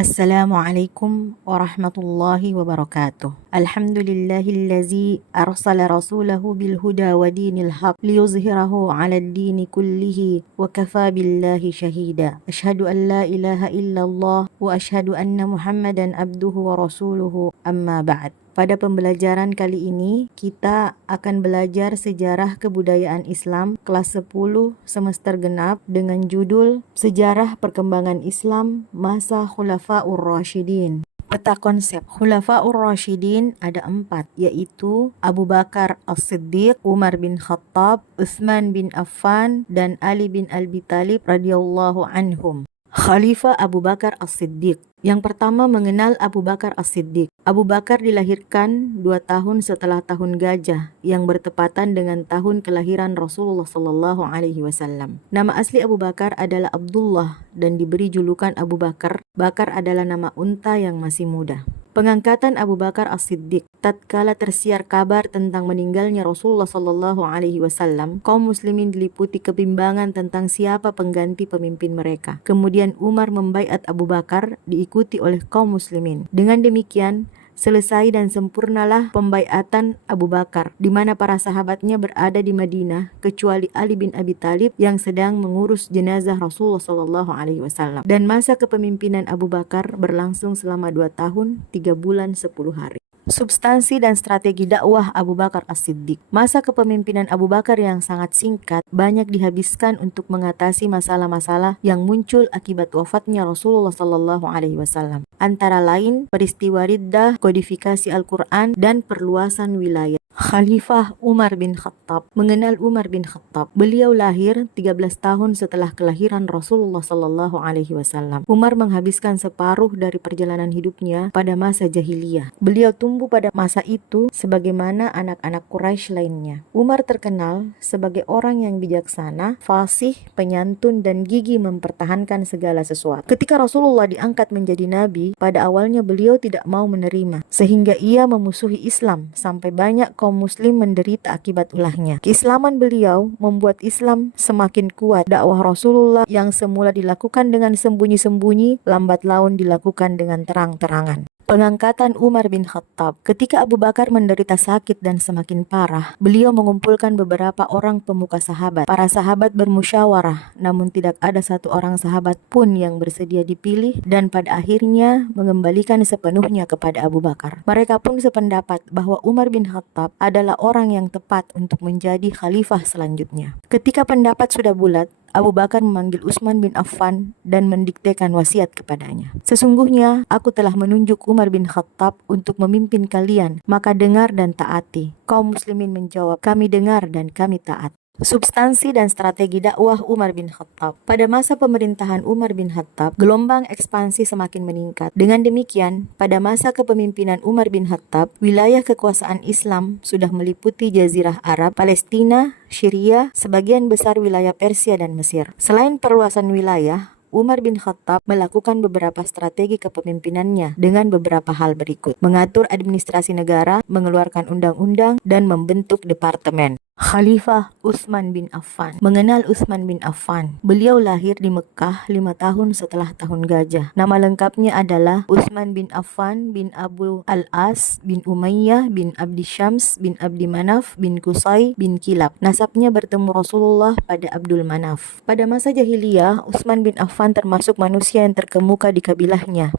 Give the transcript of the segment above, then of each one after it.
Assalamualaikum warahmatullahi wabarakatuh. Alhamdulillahillazi arsala rasulahu bilhuda wa dinil haq liyuzhirahu 'alad dini kullihi wa kafa billahi shahida. Asyhadu an la ilaha illallah wa asyhadu anna Muhammadan abduhu wa rasuluhu, amma ba'd. Pada pembelajaran kali ini, kita akan belajar sejarah kebudayaan Islam kelas 10 semester genap dengan judul Sejarah Perkembangan Islam Masa Khulafaur Rasyidin. Peta konsep Khulafaur Rasyidin ada 4, yaitu Abu Bakar As-Siddiq, Umar bin Khattab, Utsman bin Affan, dan Ali bin Abi Thalib radhiyallahu anhum. Khalifah Abu Bakar As-Siddiq. Yang pertama mengenal Abu Bakar As-Siddiq. Abu Bakar dilahirkan 2 tahun setelah tahun gajah yang bertepatan dengan tahun kelahiran Rasulullah SAW. Nama asli Abu Bakar adalah Abdullah dan diberi julukan Abu Bakar. Bakar adalah nama unta yang masih muda. Pengangkatan Abu Bakar As-Siddiq. Tatkala tersiar kabar tentang meninggalnya Rasulullah SAW, kaum muslimin diliputi kebimbangan tentang siapa pengganti pemimpin mereka. Kemudian Umar membaiat Abu Bakar, diikuti oleh kaum muslimin. Dengan demikian, selesai dan sempurnalah pembaiatan Abu Bakar, di mana para sahabatnya berada di Madinah, kecuali Ali bin Abi Thalib yang sedang mengurus jenazah Rasulullah SAW. Dan masa kepemimpinan Abu Bakar berlangsung selama 2 tahun, 3 bulan, 10 hari. Substansi dan strategi dakwah Abu Bakar As-Siddiq. Masa kepemimpinan Abu Bakar yang sangat singkat banyak dihabiskan untuk mengatasi masalah-masalah yang muncul akibat wafatnya Rasulullah SAW. Antara lain peristiwa riddah, kodifikasi Al-Quran, dan perluasan wilayah. Khalifah Umar bin Khattab. Mengenal Umar bin Khattab. Beliau lahir 13 tahun setelah kelahiran Rasulullah SAW. Umar menghabiskan separuh dari perjalanan hidupnya pada masa jahiliyah. Beliau tumbuh pada masa itu sebagaimana anak-anak Quraisy lainnya. Umar terkenal sebagai orang yang bijaksana, fasih, penyantun, dan gigih mempertahankan segala sesuatu. Ketika Rasulullah diangkat menjadi nabi, pada awalnya beliau tidak mau menerima, sehingga ia memusuhi Islam sampai banyak kaum muslim menderita akibat ulahnya. Keislaman beliau membuat Islam semakin kuat. Dakwah Rasulullah yang semula dilakukan dengan sembunyi-sembunyi, lambat laun dilakukan dengan terang-terangan. Pengangkatan Umar bin Khattab. Ketika Abu Bakar menderita sakit dan semakin parah, beliau mengumpulkan beberapa orang pemuka sahabat. Para sahabat bermusyawarah, namun tidak ada satu orang sahabat pun yang bersedia dipilih, dan pada akhirnya mengembalikan sepenuhnya kepada Abu Bakar. Mereka pun sependapat bahwa Umar bin Khattab adalah orang yang tepat untuk menjadi khalifah selanjutnya. Ketika pendapat sudah bulat, Abu Bakar memanggil Utsman bin Affan dan mendiktekan wasiat kepadanya. Sesungguhnya aku telah menunjuk Umar bin Khattab untuk memimpin kalian, maka dengar dan taati. Kaum muslimin menjawab, kami dengar dan kami taat. Substansi dan strategi dakwah Umar bin Khattab. Pada masa pemerintahan Umar bin Khattab, gelombang ekspansi semakin meningkat. Dengan demikian, pada masa kepemimpinan Umar bin Khattab, wilayah kekuasaan Islam sudah meliputi Jazirah Arab, Palestina, Syria, sebagian besar wilayah Persia dan Mesir. Selain perluasan wilayah, Umar bin Khattab melakukan beberapa strategi kepemimpinannya dengan beberapa hal berikut: mengatur administrasi negara, mengeluarkan undang-undang, dan membentuk departemen. Khalifah Utsman bin Affan. Mengenal Utsman bin Affan. Beliau lahir di Mekah 5 tahun setelah tahun gajah. Nama lengkapnya adalah Utsman bin Affan bin Abu Al-As bin Umayyah bin Abdi Syams bin Abdi Manaf bin Qusay bin Kilab. Nasabnya bertemu Rasulullah pada Abdul Manaf. Pada masa jahiliyah, Utsman bin Affan termasuk manusia yang terkemuka di kabilahnya.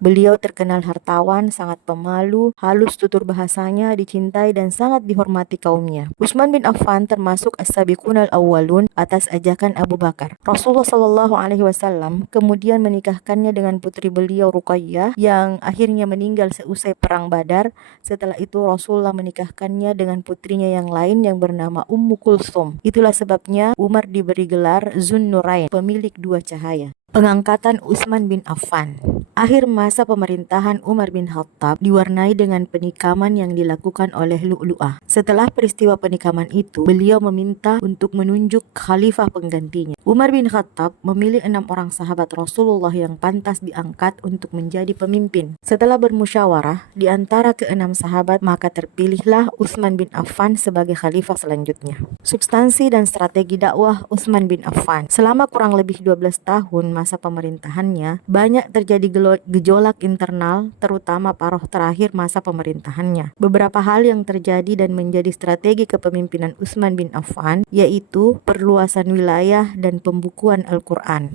Beliau terkenal hartawan, sangat pemalu, halus tutur bahasanya, dicintai dan sangat dihormati kaumnya. Utsman bin Affan termasuk as-sabiqunal awwalun atas ajakan Abu Bakar. Rasulullah SAW kemudian menikahkannya dengan putri beliau Ruqayyah yang akhirnya meninggal seusai perang Badar. Setelah itu Rasulullah menikahkannya dengan putrinya yang lain yang bernama Ummu Kulsum. Itulah sebabnya Umar diberi gelar Zunnurain, pemilik 2 cahaya. Pengangkatan Utsman bin Affan. Akhir masa pemerintahan Umar bin Khattab diwarnai dengan penikaman yang dilakukan oleh Lu'lu'ah. Setelah peristiwa penikaman itu, beliau meminta untuk menunjuk khalifah penggantinya. Umar bin Khattab memilih 6 orang sahabat Rasulullah yang pantas diangkat untuk menjadi pemimpin. Setelah bermusyawarah, di antara ke-6 sahabat, maka terpilihlah Utsman bin Affan sebagai khalifah selanjutnya. Substansi dan strategi dakwah Utsman bin Affan. Selama kurang lebih 12 tahun masa pemerintahannya, banyak terjadi gejolak internal, terutama paruh terakhir masa pemerintahannya. Beberapa hal yang terjadi dan menjadi strategi kepemimpinan Utsman bin Affan, yaitu perluasan wilayah dan pembukuan Al-Quran.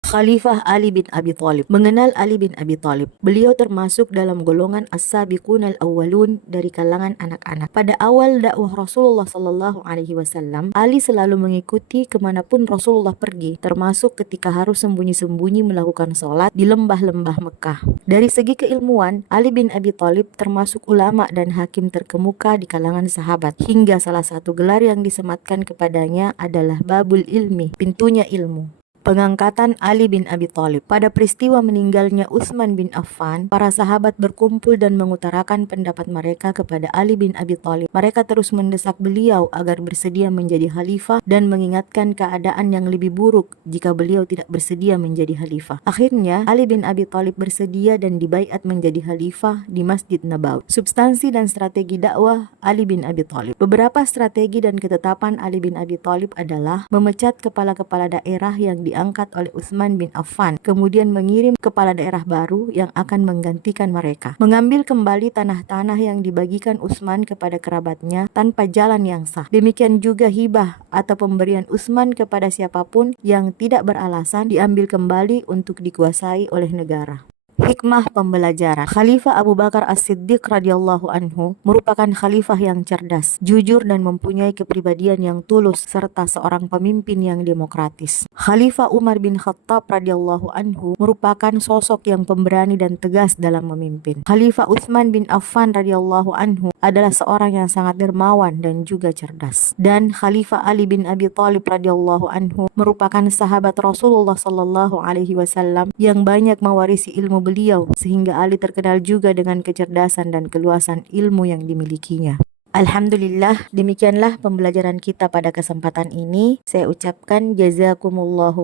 Khalifah Ali bin Abi Thalib. Mengenal Ali bin Abi Thalib, beliau termasuk dalam golongan as-sabiqun al-awwalun dari kalangan anak-anak. Pada awal dakwah Rasulullah Sallallahu Alaihi Wasallam, Ali selalu mengikuti kemanapun Rasulullah pergi, termasuk ketika harus sembunyi-sembunyi melakukan sholat di lembah-lembah Mekah. Dari segi keilmuan, Ali bin Abi Thalib termasuk ulama dan hakim terkemuka di kalangan sahabat, hingga salah satu gelar yang disematkan kepadanya adalah Babul Ilmi, pintunya ilmu. Pengangkatan Ali bin Abi Thalib. Pada peristiwa meninggalnya Utsman bin Affan, para sahabat berkumpul dan mengutarakan pendapat mereka kepada Ali bin Abi Thalib. Mereka terus mendesak beliau agar bersedia menjadi khalifah dan mengingatkan keadaan yang lebih buruk jika beliau tidak bersedia menjadi khalifah. Akhirnya, Ali bin Abi Thalib bersedia dan dibaiat menjadi khalifah di Masjid Nabawi. Substansi dan strategi dakwah Ali bin Abi Thalib. Beberapa strategi dan ketetapan Ali bin Abi Thalib adalah memecat kepala-kepala daerah yang diangkat oleh Utsman bin Affan, kemudian mengirim kepala daerah baru yang akan menggantikan mereka, mengambil kembali tanah-tanah yang dibagikan Utsman kepada kerabatnya tanpa jalan yang sah. Demikian juga hibah atau pemberian Utsman kepada siapapun yang tidak beralasan diambil kembali untuk dikuasai oleh negara. Hikmah pembelajaran. Khalifah Abu Bakar As-Siddiq radhiyallahu anhu merupakan khalifah yang cerdas, jujur dan mempunyai kepribadian yang tulus serta seorang pemimpin yang demokratis. Khalifah Umar bin Khattab radhiyallahu anhu merupakan sosok yang pemberani dan tegas dalam memimpin. Khalifah Utsman bin Affan radhiyallahu anhu adalah seorang yang sangat dermawan dan juga cerdas. Dan Khalifah Ali bin Abi Thalib radhiyallahu anhu merupakan sahabat Rasulullah sallallahu alaihi wasallam yang banyak mewarisi ilmu beliau, sehingga Ali terkenal juga dengan kecerdasan dan keluasan ilmu yang dimilikinya. Alhamdulillah, demikianlah pembelajaran kita pada kesempatan ini. Saya ucapkan jazakumullahu